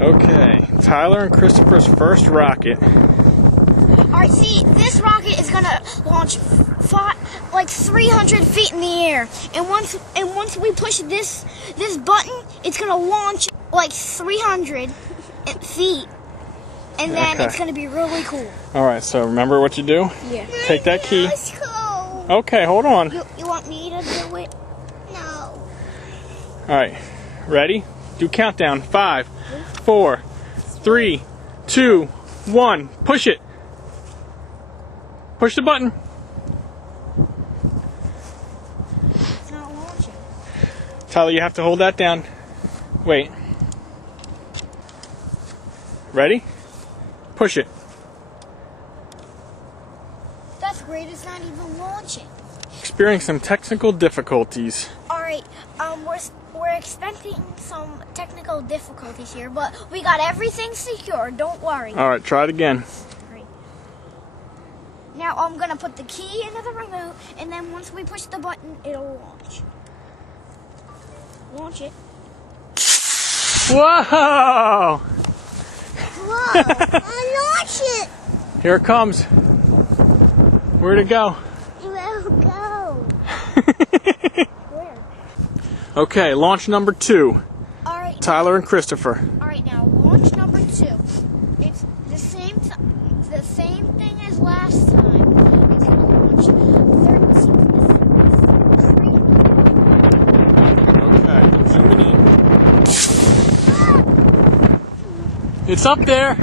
Okay, Tyler and Christopher's first rocket. Alright, see, this rocket is gonna launch 300 feet in the air. And once we push this button, it's gonna launch like 300 feet. And then Okay. it's gonna be really cool. Alright, so remember what you do? Yeah. Take that key. Let's go. Okay, hold on. You want me to do it? No. Alright, ready? Do countdown. 5, 4, 3, 2, 1. Push it. Push the button. It's not launching. Tyler, you have to hold that down. Wait. Ready? Push it. That's great, it's not even launching. Experiencing some technical difficulties. Alright, we're expecting some technical difficulties here, but we got everything secure, don't worry. Alright, try it again. Right. Now I'm gonna put the key into the remote, and then once we push the button, it'll launch. Launch it. Whoa! Whoa! I launched it! Here it comes. Where'd it go? It'll go. Where? Okay, launch number 2. Alright. Tyler and Christopher. Alright, now launch number 2. It's the same thing as last time. It's gonna launch 300. Okay, zooming in. It's up there.